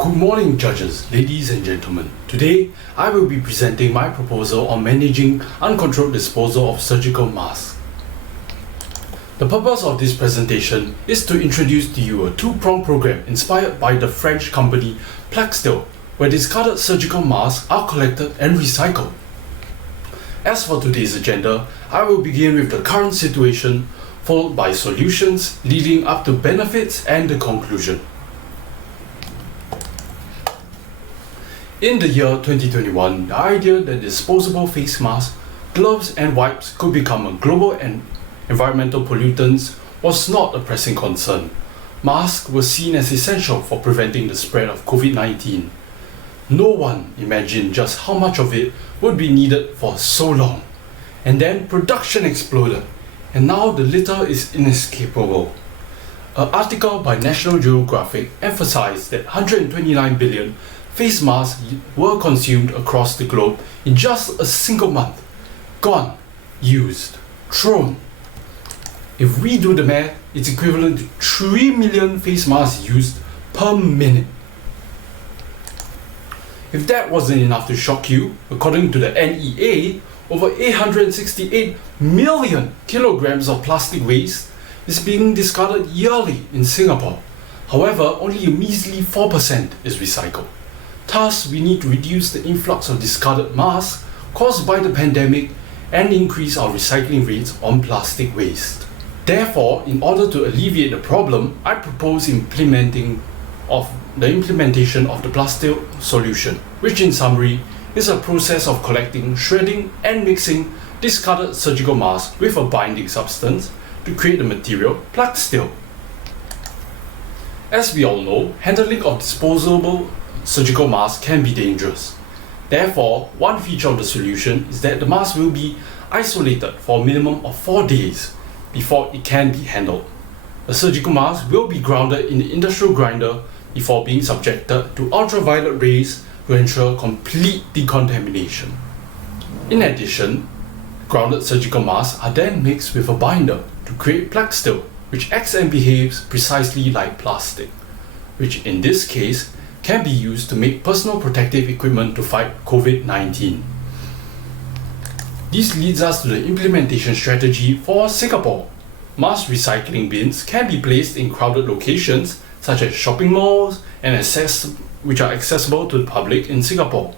Good morning, judges, ladies and gentlemen. Today, I will be presenting my proposal on managing uncontrolled disposal of surgical masks. The purpose of this presentation is to introduce to you a two-pronged program inspired by the French company Plaxtil, where discarded surgical masks are collected and recycled. As for today's agenda, I will begin with the current situation, followed by solutions leading up to benefits and the conclusion. In the year 2021, the idea that disposable face masks, gloves and wipes could become a global and environmental pollutants was not a pressing concern. Masks were seen as essential for preventing the spread of COVID-19. No one imagined just how much of it would be needed for so long. And then production exploded, and now the litter is inescapable. An article by National Geographic emphasized that 129 billion face masks were consumed across the globe in just a single month. Gone, used, thrown. If we do the math, it's equivalent to 3 million face masks used per minute. If that wasn't enough to shock you, according to the NEA, over 868 million kilograms of plastic waste is being discarded yearly in Singapore. However, only a measly 4% is recycled. Thus, we need to reduce the influx of discarded masks caused by the pandemic and increase our recycling rates on plastic waste. Therefore, in order to alleviate the problem, I propose the implementation of the Plaxtil solution, which in summary is a process of collecting, shredding and mixing discarded surgical masks with a binding substance to create the material Plaxtil. As we all know, handling of disposable surgical masks can be dangerous. Therefore, one feature of the solution is that the mask will be isolated for a minimum of 4 days before it can be handled. The surgical mask will be grounded in the industrial grinder before being subjected to ultraviolet rays to ensure complete decontamination. In addition, grounded surgical masks are then mixed with a binder to create Plaxtil, which acts and behaves precisely like plastic, which in this case can be used to make personal protective equipment to fight COVID-19. This leads us to the implementation strategy for Singapore. Mask recycling bins can be placed in crowded locations such as shopping malls and which are accessible to the public in Singapore,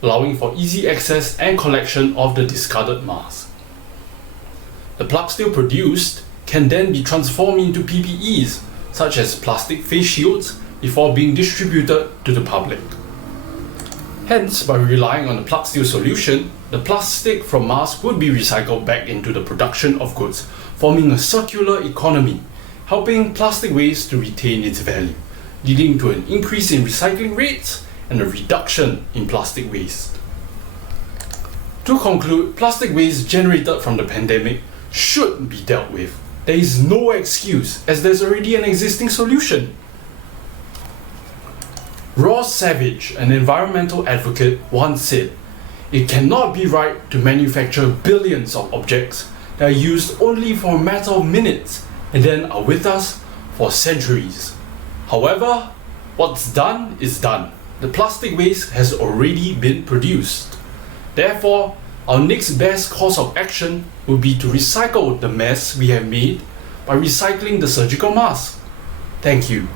allowing for easy access and collection of the discarded masks. The Plaxtil produced can then be transformed into PPEs such as plastic face shields before being distributed to the public. Hence, by relying on the Plaxtil solution, the plastic from masks would be recycled back into the production of goods, forming a circular economy, helping plastic waste to retain its value, leading to an increase in recycling rates and a reduction in plastic waste. To conclude, plastic waste generated from the pandemic should be dealt with. There is no excuse, as there's already an existing solution. Ross Savage, an environmental advocate, once said, "It cannot be right to manufacture billions of objects that are used only for a matter of minutes and then are with us for centuries. However, what's done is done. The plastic waste has already been produced. Therefore, our next best course of action would be to recycle the mess we have made by recycling the surgical mask." Thank you.